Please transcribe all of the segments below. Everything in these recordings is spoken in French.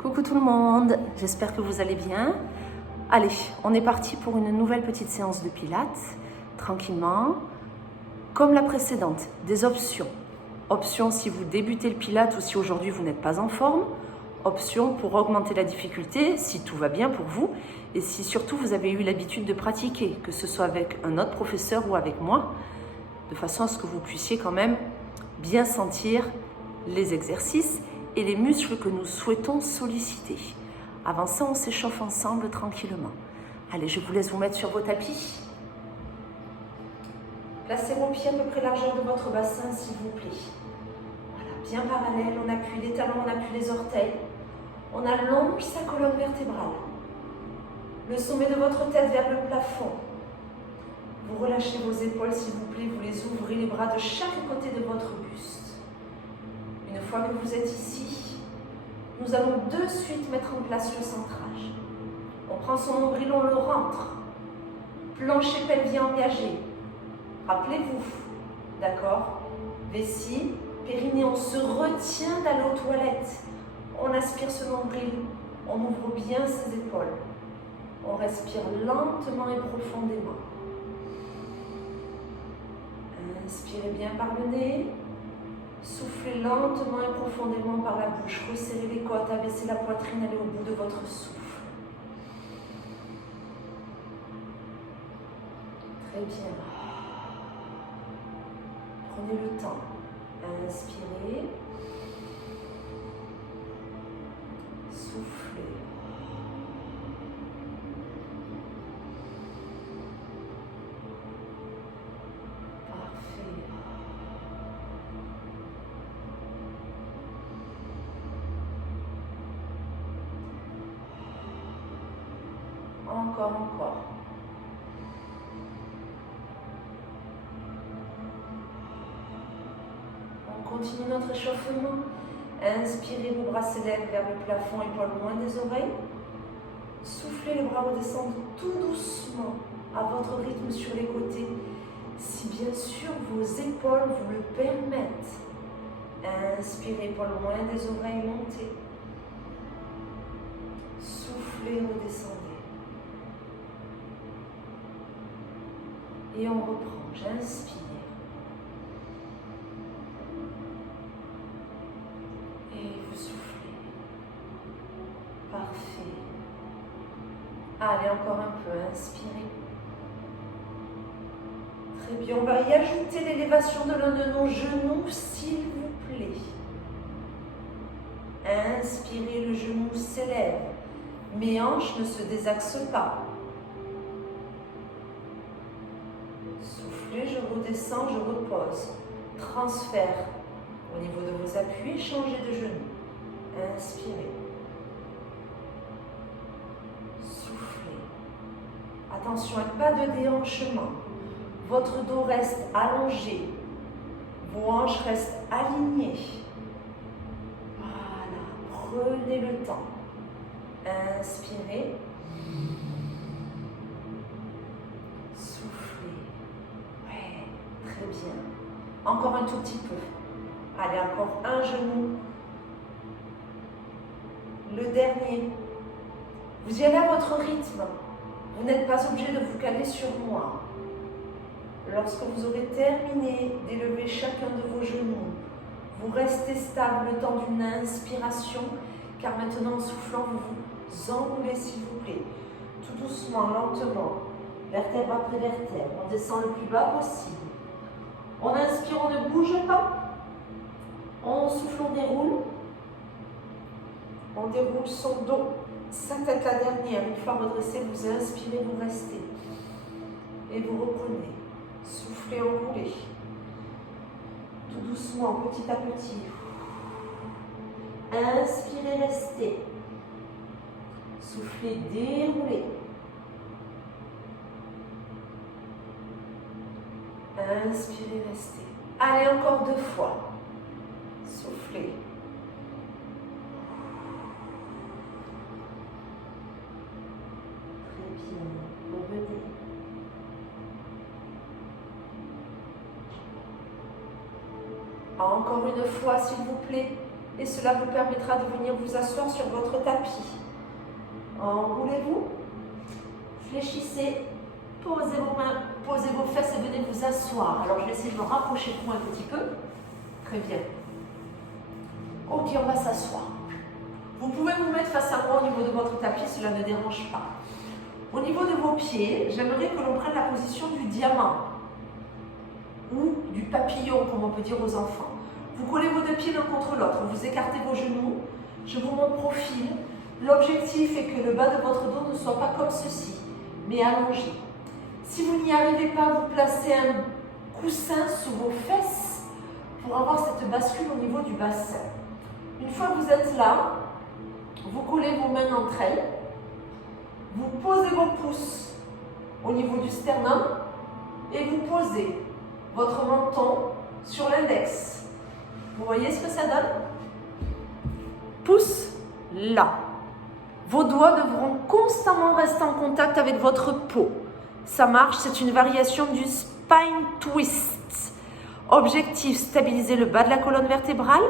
Coucou tout le monde, j'espère que vous allez bien. Allez, on est parti pour une nouvelle petite séance de pilates, tranquillement. Comme la précédente, des options. Options si vous débutez le pilates ou si aujourd'hui vous n'êtes pas en forme. Options pour augmenter la difficulté si tout va bien pour vous et si surtout vous avez eu l'habitude de pratiquer, que ce soit avec un autre professeur ou avec moi, de façon à ce que vous puissiez quand même bien sentir les exercices et les muscles que nous souhaitons solliciter. Avant ça, on s'échauffe ensemble tranquillement. Allez, je vous laisse vous mettre sur vos tapis. Placez vos pieds à peu près largeur de votre bassin, s'il vous plaît. Voilà, bien parallèle, on appuie les talons, on appuie les orteils. On allonge sa colonne vertébrale. Le sommet de votre tête vers le plafond. Vous relâchez vos épaules, s'il vous plaît, vous les ouvrez, les bras de chaque côté de votre buste. Une fois que vous êtes ici, nous allons de suite mettre en place le centrage. On prend son nombril, on le rentre. Plancher pelvien engagé. Rappelez-vous, d'accord? Vessie, périnée, on se retient d'aller aux toilettes. On aspire ce nombril, on ouvre bien ses épaules. On respire lentement et profondément. Inspirez bien par le nez. Soufflez lentement et profondément par la bouche. Resserrez les côtes, abaissez la poitrine, allez au bout de votre souffle. Très bien. Prenez le temps. Inspirez. Soufflez. Encore. On continue notre échauffement. Inspirez, vos bras s'élèvent vers le plafond, épaules loin des oreilles. Soufflez, les bras redescendent tout doucement à votre rythme sur les côtés. Si bien sûr vos épaules vous le permettent. Inspirez, épaules loin des oreilles, montez. Soufflez, redescendez. Et on reprend, j'inspire. Et vous soufflez. Parfait. Allez, encore un peu, inspirez. Très bien, on va y ajouter l'élévation de l'un de nos genoux, s'il vous plaît. Inspirez, le genou s'élève. Mes hanches ne se désaxent pas. Je redescends, je repose. Transfert au niveau de vos appuis, changez de genou. Inspirez. Soufflez. Attention, pas de déhanchement. Votre dos reste allongé. Vos hanches restent alignées. Voilà, prenez le temps. Inspirez. Très bien. Encore un tout petit peu. Allez, encore un genou. Le dernier. Vous y allez à votre rythme. Vous n'êtes pas obligé de vous caler sur moi. Lorsque vous aurez terminé d'élever chacun de vos genoux, vous restez stable le temps d'une inspiration, car maintenant en soufflant, vous vous enroulez s'il vous plaît. Tout doucement, lentement, vertèbre après vertèbre. On descend le plus bas possible. On inspire, on ne bouge pas. On souffle, on déroule. On déroule son dos, sa tête la dernière. Une fois redressé, vous inspirez, vous restez. Et vous reprenez. Soufflez, enroulez. Tout doucement, petit à petit. Inspirez, restez. Soufflez, déroulez. Inspirez, restez. Allez, encore 2 fois. Soufflez. Très bien. Revenez. Encore une fois, s'il vous plaît. et cela vous permettra de venir vous asseoir sur votre tapis. Enroulez-vous, fléchissez, posez vos mains, posez vos fesses et venez vous asseoir. Alors je vais essayer de me rapprocher de vous un petit peu. Très bien. Ok, on va s'asseoir. Vous pouvez vous mettre face à moi au niveau de votre tapis, cela ne dérange pas. Au niveau de vos pieds, j'aimerais que l'on prenne la position du diamant ou du papillon, comme on peut dire aux enfants. Vous collez vos deux pieds l'un contre l'autre, vous écartez vos genoux, je vous montre profil. L'objectif est que le bas de votre dos ne soit pas comme ceci, mais allongé. Si vous n'y arrivez pas, vous placez un coussin sous vos fesses pour avoir cette bascule au niveau du bassin. Une fois que vous êtes là, vous collez vos mains entre elles, vous posez vos pouces au niveau du sternum et vous posez votre menton sur l'index. Vous voyez ce que ça donne? Pouce là. Vos doigts devront constamment rester en contact avec votre peau. Ça marche, c'est une variation du spine twist. Objectif, stabiliser le bas de la colonne vertébrale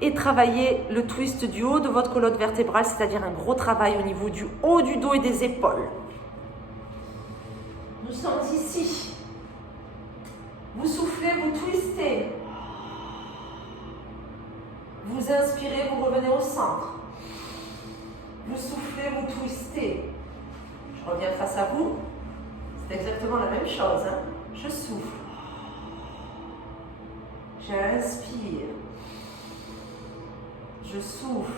et travailler le twist du haut de votre colonne vertébrale, c'est-à-dire un gros travail au niveau du haut du dos et des épaules. Nous sommes ici. Vous soufflez, vous twistez. Vous inspirez, vous revenez au centre. Vous soufflez, vous twistez. Je reviens face à vous. C'est exactement la même chose. Hein? Je souffle. J'inspire. Je souffle.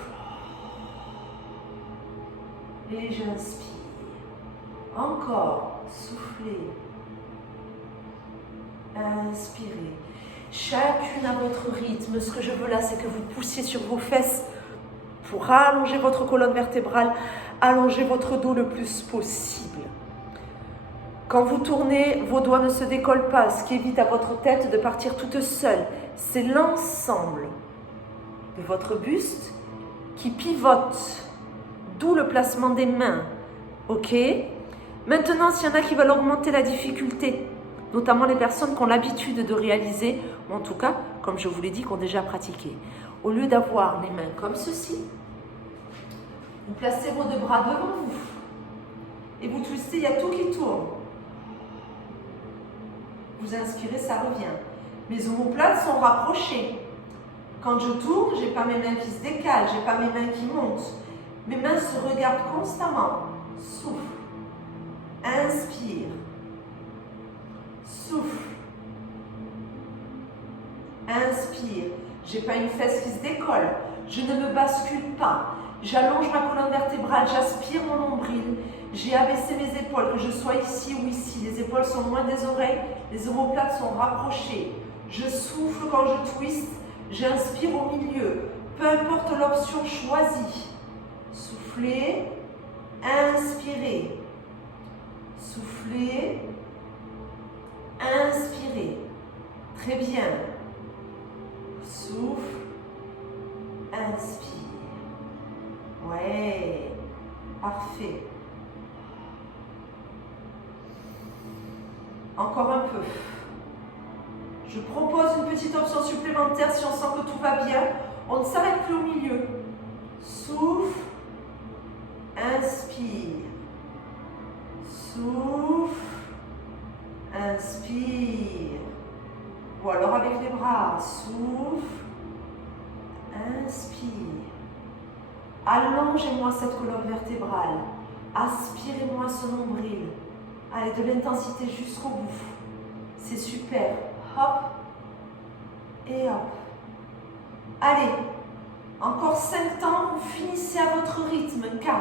Et j'inspire. Encore. Soufflez. Inspirez. Chacune à votre rythme. Ce que je veux là, c'est que vous poussiez sur vos fesses pour allonger votre colonne vertébrale, allonger votre dos le plus possible. Quand vous tournez, vos doigts ne se décollent pas, ce qui évite à votre tête de partir toute seule. C'est l'ensemble de votre buste qui pivote, d'où le placement des mains. Ok? Maintenant, s'il y en a qui veulent augmenter la difficulté, notamment les personnes qui ont l'habitude de réaliser, ou en tout cas, comme je vous l'ai dit, qui ont déjà pratiqué. Au lieu d'avoir les mains comme ceci, vous placez vos deux bras devant vous et vous twistez, il y a tout qui tourne. Vous inspirez, ça revient. Mes omoplates sont rapprochées. Quand je tourne, je n'ai pas mes mains qui se décalent, je n'ai pas mes mains qui montent. Mes mains se regardent constamment. Souffle. Inspire. Souffle. Inspire. Je n'ai pas une fesse qui se décolle. Je ne me bascule pas. J'allonge ma colonne vertébrale, j'aspire mon nombril. J'ai abaissé mes épaules, que je sois ici ou ici. Les épaules sont loin des oreilles, les omoplates sont rapprochées. Je souffle quand je twiste, j'inspire au milieu. Peu importe l'option choisie. Soufflez, inspirez. Soufflez, inspirez. Très bien. Souffle, inspire. Ouais, parfait. Encore un peu. Je propose une petite option supplémentaire si on sent que tout va bien. On ne s'arrête plus au milieu. Souffle, inspire. Souffle, inspire. Ou alors avec les bras. Souffle, inspire. Allongez-moi cette colonne vertébrale. Aspirez-moi ce nombril. Allez, de l'intensité jusqu'au bout. C'est super. Hop. Et hop. Allez. Encore 5 temps. Vous finissez à votre rythme. 4.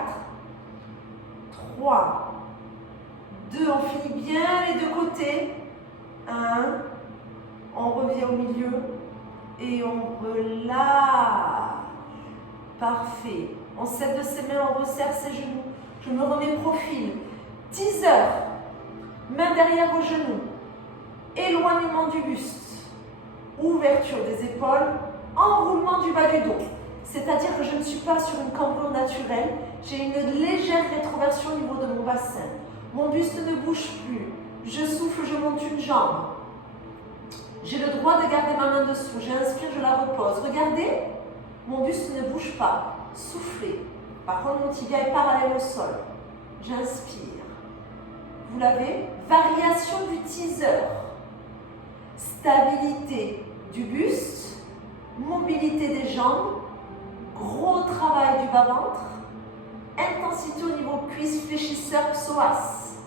3. 2. On finit bien les deux côtés. 1. On revient au milieu. Et on relâche. Parfait. On s'aide de ses mains, on resserre ses genoux. Je me remets profil. 10 heures. Main derrière vos genoux. Éloignement du buste. Ouverture des épaules. Enroulement du bas du dos. C'est-à-dire que je ne suis pas sur une cambrure naturelle. J'ai une légère rétroversion au niveau de mon bassin. Mon buste ne bouge plus. Je souffle, je monte une jambe. J'ai le droit de garder ma main dessous. J'inspire, je la repose. Regardez. Mon buste ne bouge pas. Soufflez. Par contre, mon tibia est parallèle au sol. J'inspire. Vous l'avez? Variation du teaser. Stabilité du buste, mobilité des jambes, gros travail du bas-ventre, intensité au niveau cuisse, fléchisseur, psoas.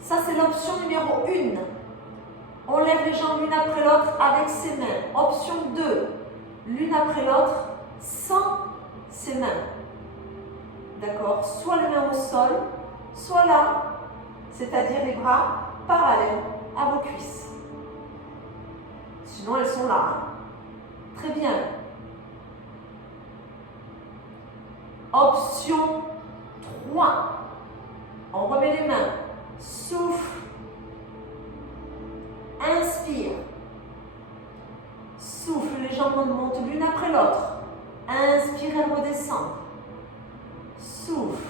Ça, c'est l'option numéro 1. On lève les jambes l'une après l'autre avec ses mains. Option 2, l'une après l'autre sans ses mains. D'accord? Soit les mains au sol, soit là, c'est-à-dire les bras parallèles à vos cuisses. Sinon, elles sont là. Hein. Très bien. Option 3. On remet les mains. Souffle. Inspire. Souffle, les jambes montent l'une après l'autre. Inspire et redescendre. Souffle.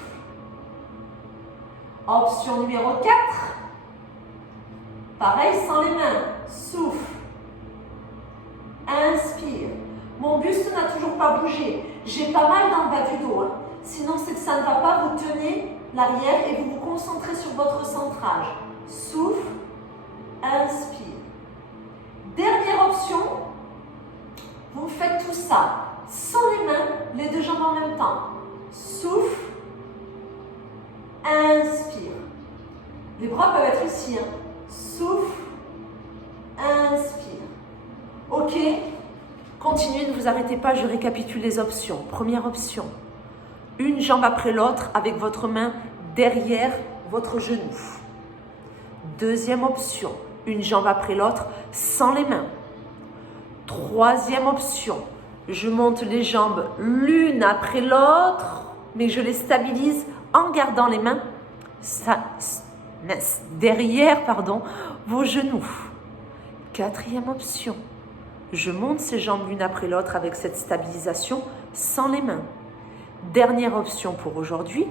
Option numéro 4. Pareil, sans les mains. Souffle. Inspire. Mon buste n'a toujours pas bougé. J'ai pas mal dans le bas du dos. Hein. Sinon, c'est que ça ne va pas. Vous tenez l'arrière et vous vous concentrez sur votre centrage. Souffle. Inspire. Dernière option. Vous faites tout ça sans les mains, les deux jambes en même temps. Souffle. Inspire. Les bras peuvent être ici. Hein. Souffle. Inspire. Ok. Continuez, ne vous arrêtez pas, je récapitule les options. Première option. Une jambe après l'autre avec votre main derrière votre genou. Deuxième option. Une jambe après l'autre sans les mains. Troisième option. Je monte les jambes l'une après l'autre, mais je les stabilise en gardant les mains derrière vos genoux. Quatrième option. Je monte ces jambes l'une après l'autre avec cette stabilisation sans les mains. Dernière option pour aujourd'hui.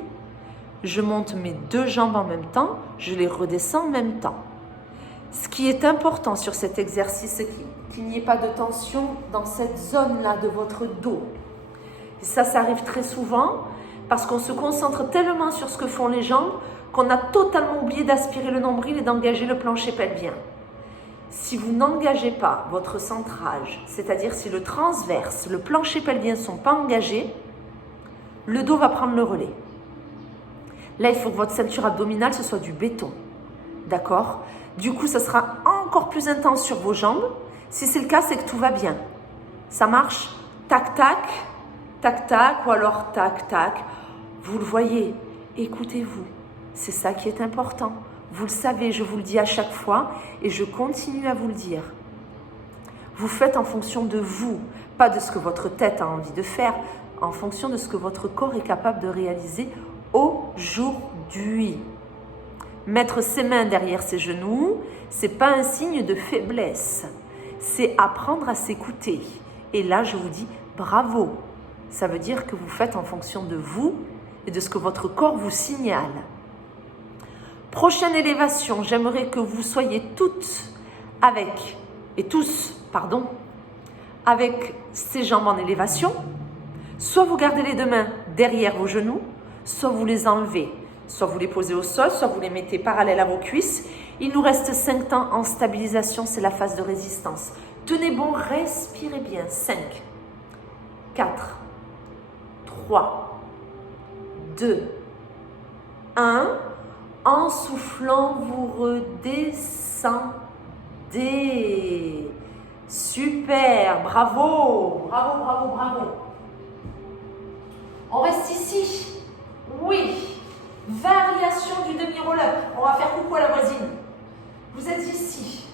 Je monte mes deux jambes en même temps, je les redescends en même temps. Ce qui est important sur cet exercice, c'est qu'il n'y ait pas de tension dans cette zone-là de votre dos. Et ça arrive très souvent parce qu'on se concentre tellement sur ce que font les jambes qu'on a totalement oublié d'aspirer le nombril et d'engager le plancher pelvien. Si vous n'engagez pas votre centrage, c'est-à-dire si le transverse, le plancher pelvien ne sont pas engagés, le dos va prendre le relais. Là, il faut que votre ceinture abdominale, ce soit du béton. D'accord? Du coup, ça sera encore plus intense sur vos jambes. Si c'est le cas, c'est que tout va bien. Ça marche? Tac, tac, tac, tac, ou alors tac, tac. Vous le voyez, écoutez-vous. C'est ça qui est important. Vous le savez, je vous le dis à chaque fois et je continue à vous le dire. Vous faites en fonction de vous, pas de ce que votre tête a envie de faire, en fonction de ce que votre corps est capable de réaliser aujourd'hui. Mettre ses mains derrière ses genoux, c'est pas un signe de faiblesse. C'est apprendre à s'écouter. Et là, je vous dis bravo. Ça veut dire que vous faites en fonction de vous et de ce que votre corps vous signale. Prochaine élévation, j'aimerais que vous soyez tous avec ces jambes en élévation. Soit vous gardez les deux mains derrière vos genoux, soit vous les enlevez. Soit vous les posez au sol, soit vous les mettez parallèles à vos cuisses. Il nous reste 5 temps en stabilisation, c'est la phase de résistance. Tenez bon, respirez bien. 5, 4, 3, 2, 1. En soufflant, vous redescendez. Super, bravo, bravo, bravo, bravo. On reste ici. Oui. Variation du demi-roll-up. On va faire coucou à la voisine. Vous êtes ici.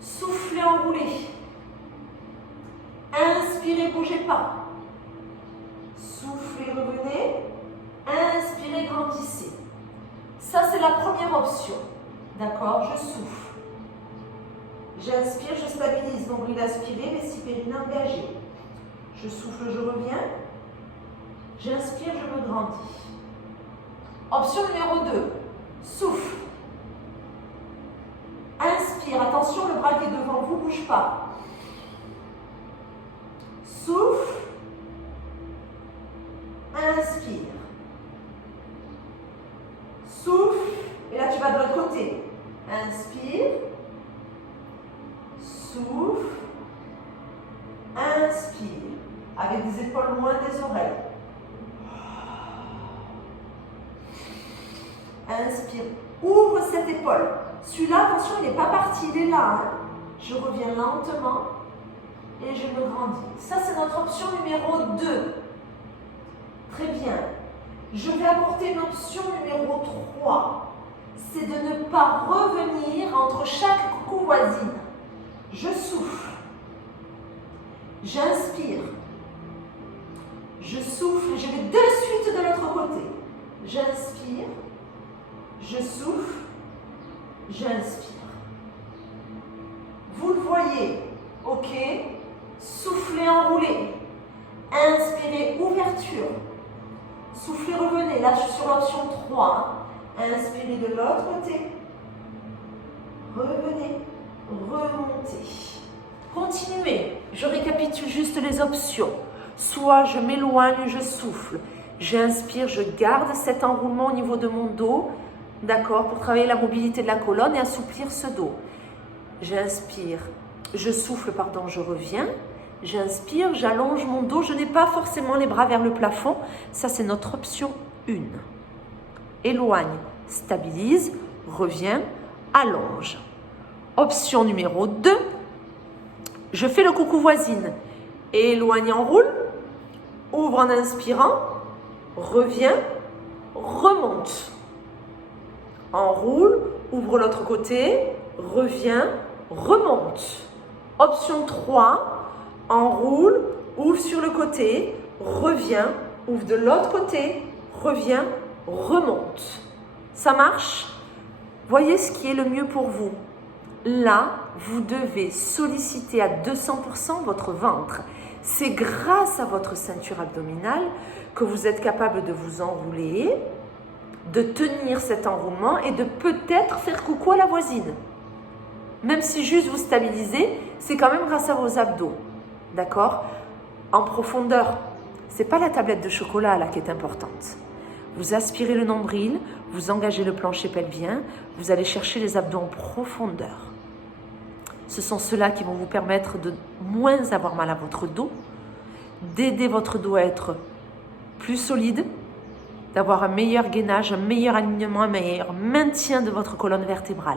Soufflez, enroulez. Inspirez, bougez pas. Soufflez, revenez. Inspirez, grandissez. Ça, c'est la première option. D'accord? Je souffle. J'inspire, je stabilise. Nombril aspiré, vessie périnée engagée. Je souffle, je reviens. J'inspire, je me grandis. Option numéro 2. Souffle. Inspire. Attention, le bras qui est devant vous ne bouge pas. Souffle. Inspire. Souffle. Et là, tu vas de l'autre côté. Inspire. Souffle. Inspire. Avec les épaules loin des oreilles. Inspire. Ouvre cette épaule. Celui-là, attention, il n'est pas parti, il est là. Hein. Je reviens lentement et je me grandis. Ça, c'est notre option numéro 2. Très bien. Je vais apporter une option numéro 3. C'est de ne pas revenir entre chaque coucou voisine. Je souffle. J'inspire. Je souffle et je vais de suite de l'autre côté. J'inspire. Je souffle. J'inspire. Vous le voyez. Ok. Soufflez, enroulez. Inspirez, ouverture. Soufflez, revenez. Là, je suis sur l'option 3. Inspirez de l'autre côté. Revenez. Remontez. Continuez. Je récapitule juste les options. Soit je m'éloigne, je souffle. J'inspire, je garde cet enroulement au niveau de mon dos. D'accord, pour travailler la mobilité de la colonne et assouplir ce dos. J'inspire, je souffle, pardon, je reviens. J'inspire, j'allonge mon dos. Je n'ai pas forcément les bras vers le plafond. Ça, c'est notre option 1. Éloigne, stabilise, reviens, allonge. Option numéro 2. Je fais le coucou voisine. Éloigne, enroule. Ouvre en inspirant. Reviens, remonte. Enroule, ouvre l'autre côté, reviens, remonte. Option 3, enroule, ouvre sur le côté, reviens, ouvre de l'autre côté, reviens, remonte. Ça marche? Voyez ce qui est le mieux pour vous. Là, vous devez solliciter à 200% votre ventre. C'est grâce à votre ceinture abdominale que vous êtes capable de vous enrouler, de tenir cet enroulement et de peut-être faire coucou à la voisine. Même si juste vous stabilisez, c'est quand même grâce à vos abdos. D'accord? En profondeur. Ce n'est pas la tablette de chocolat là qui est importante. Vous aspirez le nombril, vous engagez le plancher pelvien, vous allez chercher les abdos en profondeur. Ce sont ceux-là qui vont vous permettre de moins avoir mal à votre dos, d'aider votre dos à être plus solide, d'avoir un meilleur gainage, un meilleur alignement, un meilleur maintien de votre colonne vertébrale.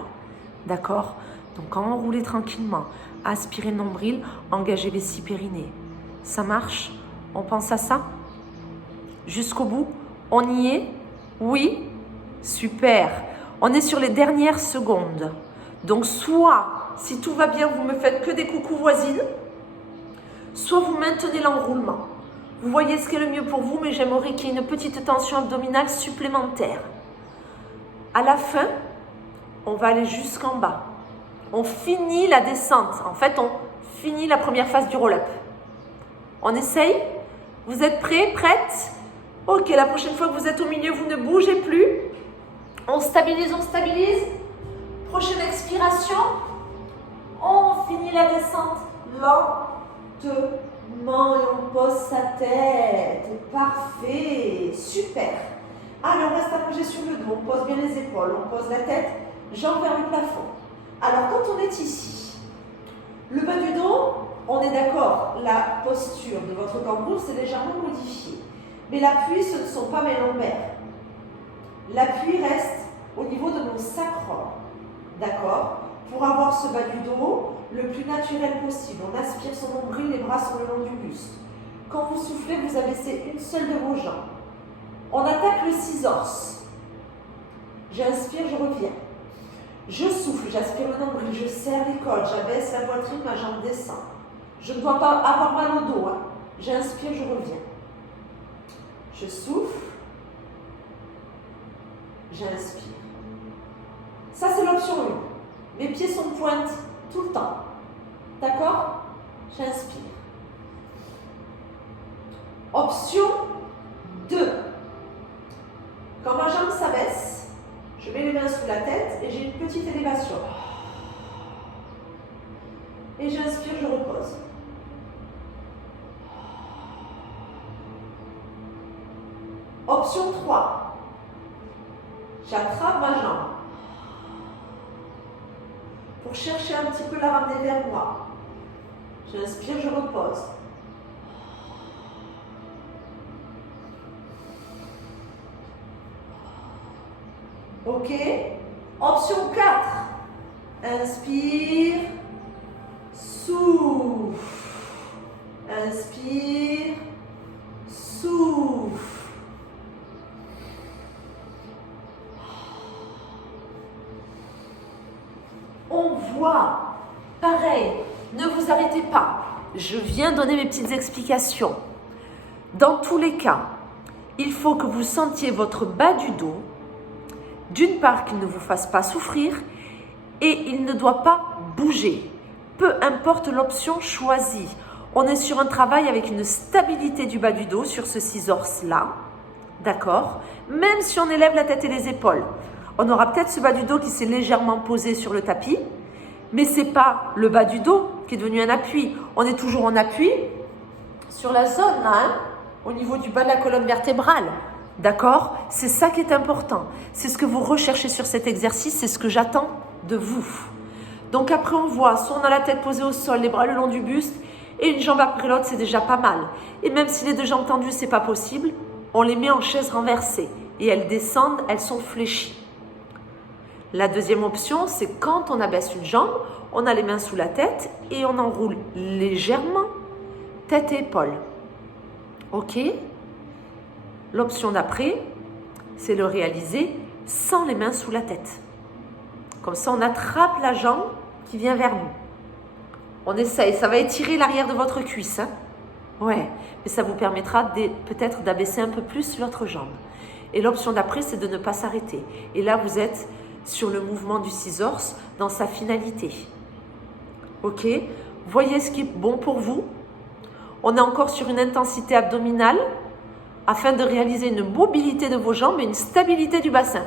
D'accord? Donc enroulez tranquillement, aspirez le nombril, engagez les six périnées. Ça marche? On pense à ça? Jusqu'au bout? On y est? Oui? Super! On est sur les dernières secondes. Donc soit, si tout va bien, vous me faites que des coucous voisines, soit vous maintenez l'enroulement. Vous voyez ce qui est le mieux pour vous, mais j'aimerais qu'il y ait une petite tension abdominale supplémentaire. À la fin, on va aller jusqu'en bas. On finit la descente. En fait, on finit la première phase du roll-up. On essaye? Vous êtes prêts? Prêtes? Ok, la prochaine fois que vous êtes au milieu, vous ne bougez plus. On stabilise, on stabilise. Prochaine expiration. On finit la descente lentement et on pose sa tête. Parfait, super. Allez, on reste allongé sur le dos, on pose bien les épaules, on pose la tête, jambes vers le plafond. Alors, quand on est ici, le bas du dos, on est d'accord, la posture de votre cambrousse est légèrement modifiée. Mais l'appui, ce ne sont pas mes lombaires. L'appui reste au niveau de mon sacrum. D'accord? Pour avoir ce bas du dos le plus naturel possible. On aspire son nombril, les bras sur le long du buste. Quand vous soufflez, vous abaissez une seule de vos jambes. On attaque le scissors. J'inspire, je reviens. Je souffle, j'aspire le nombril, je serre les côtes, j'abaisse la poitrine, ma jambe descend. Je ne dois pas avoir mal au dos. Hein. J'inspire, je reviens. Je souffle. J'inspire. Ça, c'est l'option 1. Mes pieds sont pointes tout le temps. D'accord? J'inspire. Option 2. Quand ma jambe s'abaisse, je mets les mains sous la tête et j'ai une petite élévation. Et j'inspire, je repose. Option 3. J'attrape ma jambe pour chercher un petit peu la ramener vers moi. J'inspire, je repose. Ok. Option 4. Inspire. Souffle. Inspire. Souffle. On voit. Pareil, ne vous arrêtez pas. Je viens donner mes petites explications. Dans tous les cas, il faut que vous sentiez votre bas du dos. D'une part, qu'il ne vous fasse pas souffrir et il ne doit pas bouger. Peu importe l'option choisie. On est sur un travail avec une stabilité du bas du dos sur ce scissors-là. D'accord? Même si on élève la tête et les épaules. On aura peut-être ce bas du dos qui s'est légèrement posé sur le tapis. Mais ce n'est pas le bas du dos qui est devenu un appui. On est toujours en appui sur la zone là, hein, au niveau du bas de la colonne vertébrale. D'accord? C'est ça qui est important. C'est ce que vous recherchez sur cet exercice, c'est ce que j'attends de vous. Donc après on voit, soit on a la tête posée au sol, les bras le long du buste, et une jambe après l'autre, c'est déjà pas mal. Et même si les deux jambes tendues, c'est pas possible, on les met en chaise renversée. Et elles descendent, elles sont fléchies. La deuxième option, c'est quand on abaisse une jambe, on a les mains sous la tête et on enroule légèrement tête et épaules. Ok? L'option d'après, c'est le réaliser sans les mains sous la tête. Comme ça, on attrape la jambe qui vient vers nous. On essaye, ça va étirer l'arrière de votre cuisse. Hein? Ouais, mais ça vous permettra peut-être d'abaisser un peu plus l'autre jambe. Et l'option d'après, c'est de ne pas s'arrêter. Et là, vous êtes sur le mouvement du scissors dans sa finalité. Ok? Voyez ce qui est bon pour vous. On est encore sur une intensité abdominale afin de réaliser une mobilité de vos jambes et une stabilité du bassin.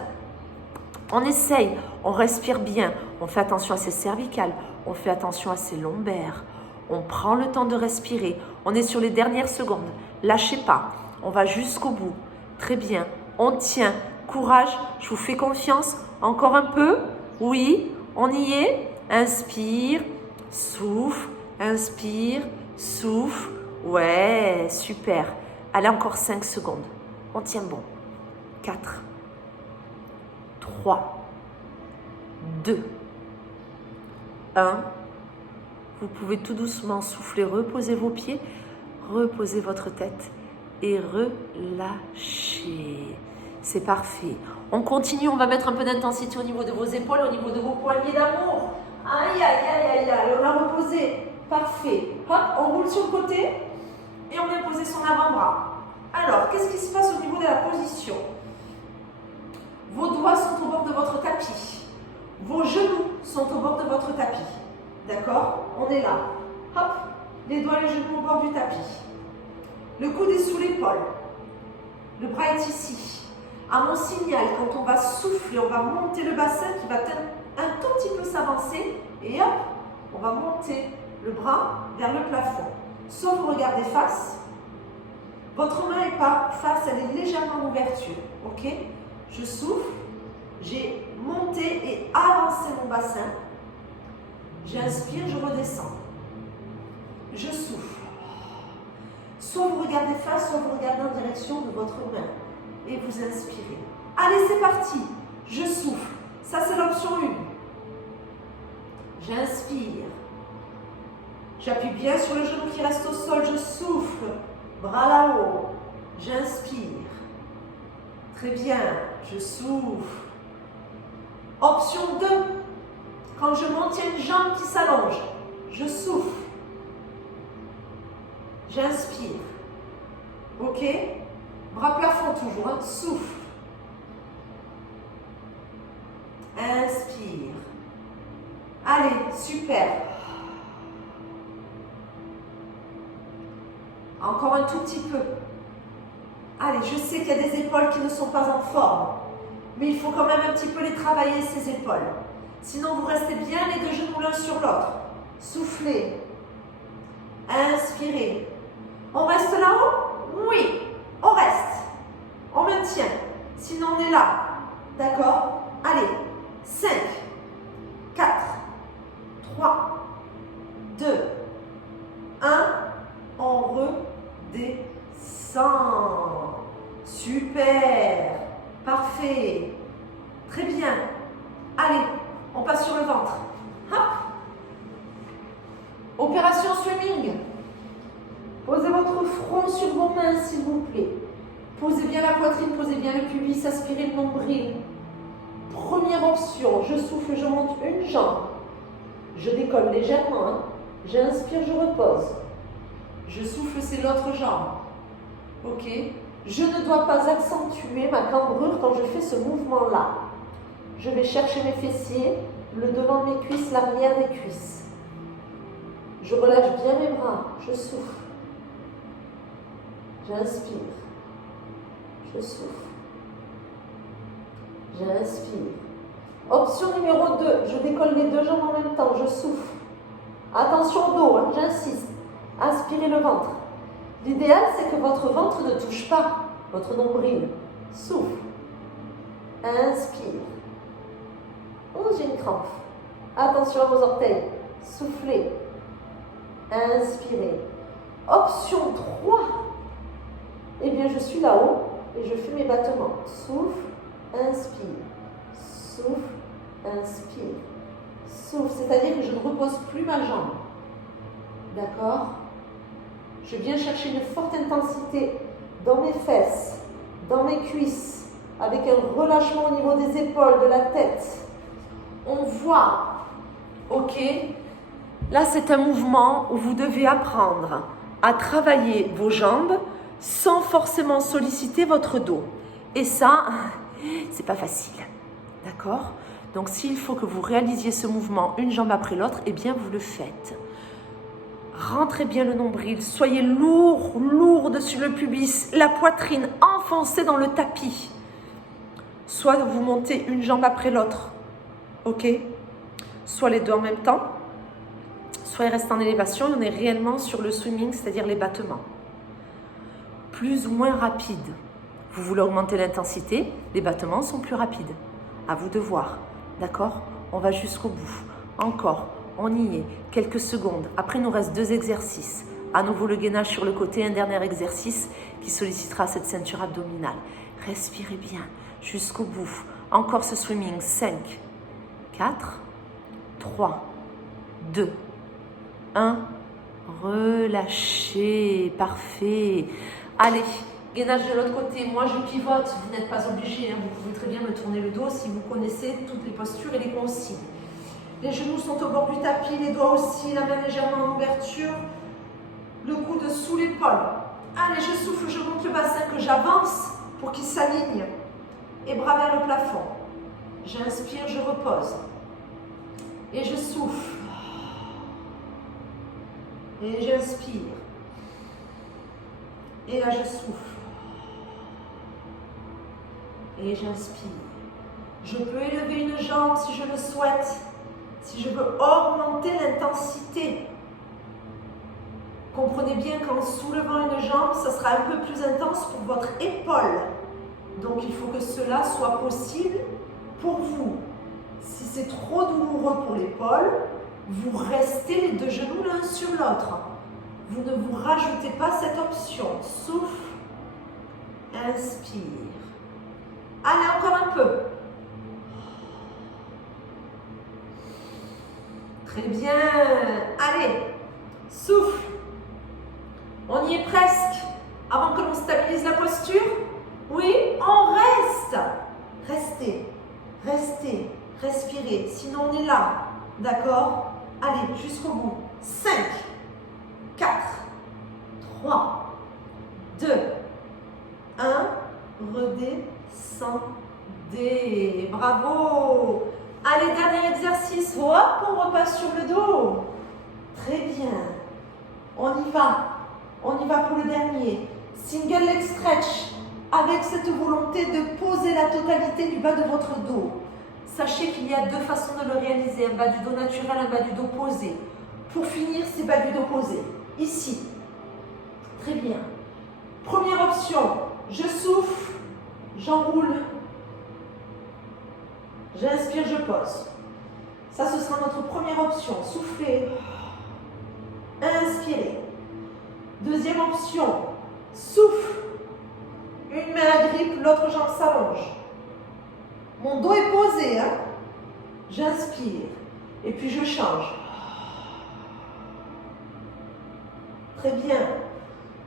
On essaye, on respire bien, on fait attention à ses cervicales, on fait attention à ses lombaires, on prend le temps de respirer, on est sur les dernières secondes, lâchez pas, on va jusqu'au bout, très bien, on tient, courage, je vous fais confiance, encore un peu, oui, on y est, inspire, souffle, ouais, super, allez encore 5 secondes, on tient bon, 4, 3, 2, 1. Vous pouvez tout doucement souffler, reposer vos pieds, reposer votre tête et relâcher. C'est parfait. On continue, on va mettre un peu d'intensité au niveau de vos épaules, au niveau de vos poignets d'amour. Aïe, aïe, aïe, aïe, aïe. On a reposé. Parfait. Hop, on roule sur le côté et on vient poser son avant-bras. Alors, qu'est-ce qui se passe au niveau de la position? Vos doigts sont au bord de votre tapis. Vos genoux sont au bord de votre tapis. D'accord? On est là. Hop, les doigts et les genoux au bord du tapis. Le coude est sous l'épaule. Le bras est ici. À mon signal, quand on va souffler, on va monter le bassin qui va un tout petit peu s'avancer. Et hop, on va monter le bras vers le plafond. Soit vous regardez face. Votre main n'est pas face, elle est légèrement en ouverture. Ok? Je souffle. J'ai monté et avancé mon bassin. J'inspire, je redescends. Je souffle. Soit vous regardez face, soit vous regardez en direction de votre main. Et vous inspirez. Allez, c'est parti. Je souffle. Ça, c'est l'option 1. J'inspire. J'appuie bien sur le genou qui reste au sol. Je souffle. Bras là-haut. J'inspire. Très bien. Je souffle. Option 2. Quand je monte, il y a une jambe qui s'allonge. Je souffle. J'inspire. Ok? Bras plafond toujours. Hein? Souffle. Inspire. Allez, super. Encore un tout petit peu. Allez, je sais qu'il y a des épaules qui ne sont pas en forme. Mais il faut quand même un petit peu les travailler, ces épaules. Sinon, vous restez bien les deux genoux l'un sur l'autre. Soufflez. Inspirez. On reste là-haut? Oui, on reste. On met descend. Super. Parfait. Très bien. Allez, on passe sur le ventre. Hop. Opération swimming. Posez votre front sur vos mains, s'il vous plaît. Posez bien la poitrine, posez bien le pubis, aspirez le nombril. Première option, je souffle, je monte une jambe. Je décolle légèrement. Hein. J'inspire, je repose. Je souffle, c'est l'autre jambe. Ok. Je ne dois pas accentuer ma cambrure quand je fais ce mouvement-là. Je vais chercher mes fessiers, le devant de mes cuisses, l'arrière des cuisses. Je relâche bien mes bras, je souffle. J'inspire. Je souffle. J'inspire. Option numéro 2, je décolle les deux jambes en même temps, je souffle. Attention au dos, hein, j'insiste. Aspirez le ventre. L'idéal, c'est que votre ventre ne touche pas votre nombril. Souffle. Inspire. Oh, j'ai une crampe. Attention à vos orteils. Soufflez. Inspirez. Option 3. Eh bien, je suis là-haut et je fais mes battements. Souffle. Inspire. Souffle. Inspire. Souffle. C'est-à-dire que je ne repose plus ma jambe. D'accord ? Je viens chercher une forte intensité dans mes fesses, dans mes cuisses, avec un relâchement au niveau des épaules, de la tête. On voit, ok, là c'est un mouvement où vous devez apprendre à travailler vos jambes sans forcément solliciter votre dos. Et ça, c'est pas facile, d'accord ? Donc s'il faut que vous réalisiez ce mouvement une jambe après l'autre, eh bien vous le faites. Rentrez bien le nombril, soyez lourd dessus le pubis, la poitrine enfoncée dans le tapis. Soit vous montez une jambe après l'autre, ok ? Soit les deux en même temps, soit ils restent en élévation et on est réellement sur le swimming, c'est-à-dire les battements. Plus ou moins rapide. Vous voulez augmenter l'intensité, les battements sont plus rapides. À vous de voir, d'accord ? On va jusqu'au bout. Encore. On y est, quelques secondes. Après, il nous reste 2 exercices. À nouveau, le gainage sur le côté, un dernier exercice qui sollicitera cette ceinture abdominale. Respirez bien jusqu'au bout. Encore ce swimming. 5, 4, 3, 2, 1. Relâchez. Parfait. Allez, gainage de l'autre côté. Moi, je pivote. Vous n'êtes pas obligé. Hein. Vous pouvez très bien me tourner le dos si vous connaissez toutes les postures et les consignes. Les genoux sont au bord du tapis, les doigts aussi, la main légèrement en ouverture, le coude sous l'épaule. Allez, je souffle, je monte le bassin, que j'avance pour qu'il s'aligne. Et bras vers le plafond. J'inspire, je repose. Et je souffle. Et j'inspire. Et là, je souffle. Et j'inspire. Je peux élever une jambe si je le souhaite. Si je veux augmenter l'intensité, comprenez bien qu'en soulevant une jambe, ça sera un peu plus intense pour votre épaule. Donc il faut que cela soit possible pour vous. Si c'est trop douloureux pour l'épaule, vous restez les deux genoux l'un sur l'autre. Vous ne vous rajoutez pas cette option. Souffle, inspire. Allez, encore un peu. Très bien. Allez, souffle. On y est presque. Avant que l'on stabilise la posture. Oui, on reste. Restez, restez, respirez. Sinon, on est là. D'accord ? Allez, jusqu'au bout. 5, 4, 3, 2, 1. Redescendez. Bravo. Allez, dernier exercice. Hop, on repasse sur le dos. Très bien. On y va. On y va pour le dernier. Single leg stretch. Avec cette volonté de poser la totalité du bas de votre dos. Sachez qu'il y a 2 façons de le réaliser. Un bas du dos naturel, un bas du dos posé. Pour finir, c'est bas du dos posé. Ici. Très bien. Première option. Je souffle. J'enroule. J'inspire, je pose. Ça, ce sera notre première option. Soufflez. Inspirez. Deuxième option. Souffle. Une main agrippe, l'autre jambe s'allonge. Mon dos est posé, hein? J'inspire. Et puis je change. Très bien.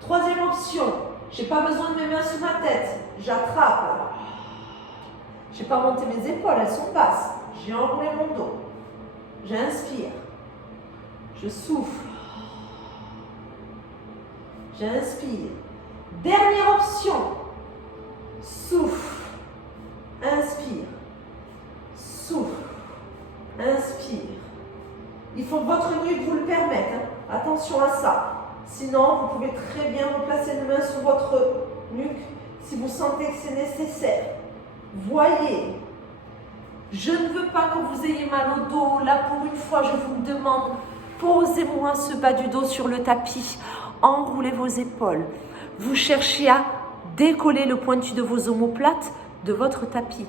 Troisième option. Je n'ai pas besoin de mes mains sous ma tête. J'attrape. Je n'ai pas monté mes épaules, elles sont basses. J'ai enroulé mon dos. J'inspire. Je souffle. J'inspire. Dernière option. Souffle. Inspire. Souffle. Inspire. Il faut que votre nuque vous le permette. Hein. Attention à ça. Sinon, vous pouvez très bien vous placer une main sur votre nuque si vous sentez que c'est nécessaire. Voyez, je ne veux pas que vous ayez mal au dos. Là, pour une fois, je vous le demande, posez-moi ce bas du dos sur le tapis. Enroulez vos épaules. Vous cherchez à décoller le pointu de vos omoplates de votre tapis.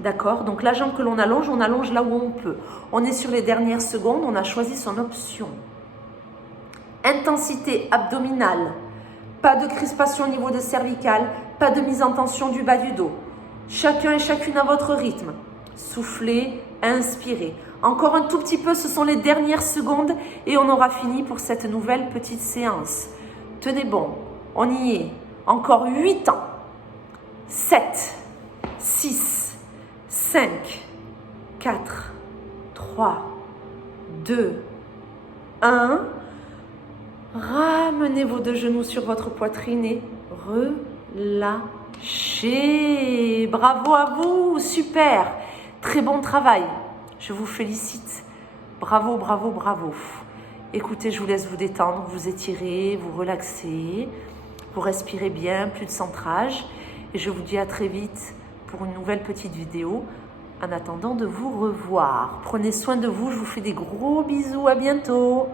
D'accord? Donc la jambe que l'on allonge là où on peut. On est sur les dernières secondes, on a choisi son option. Intensité abdominale, pas de crispation au niveau de cervical, pas de mise en tension du bas du dos. Chacun et chacune à votre rythme. Soufflez, inspirez. Encore un tout petit peu, ce sont les dernières secondes et on aura fini pour cette nouvelle petite séance. Tenez bon, on y est. Encore 8 ans. 7, 6, 5, 4, 3, 2, 1. Ramenez vos deux genoux sur votre poitrine et relâchez. Bravo à vous, super. Très bon travail. Je vous félicite. Bravo, bravo, bravo. Écoutez, je vous laisse vous détendre, vous étirer, vous relaxer. Vous respirez bien, plus de centrage. Et je vous dis à très vite pour une nouvelle petite vidéo. En attendant de vous revoir. Prenez soin de vous, je vous fais des gros bisous, à bientôt.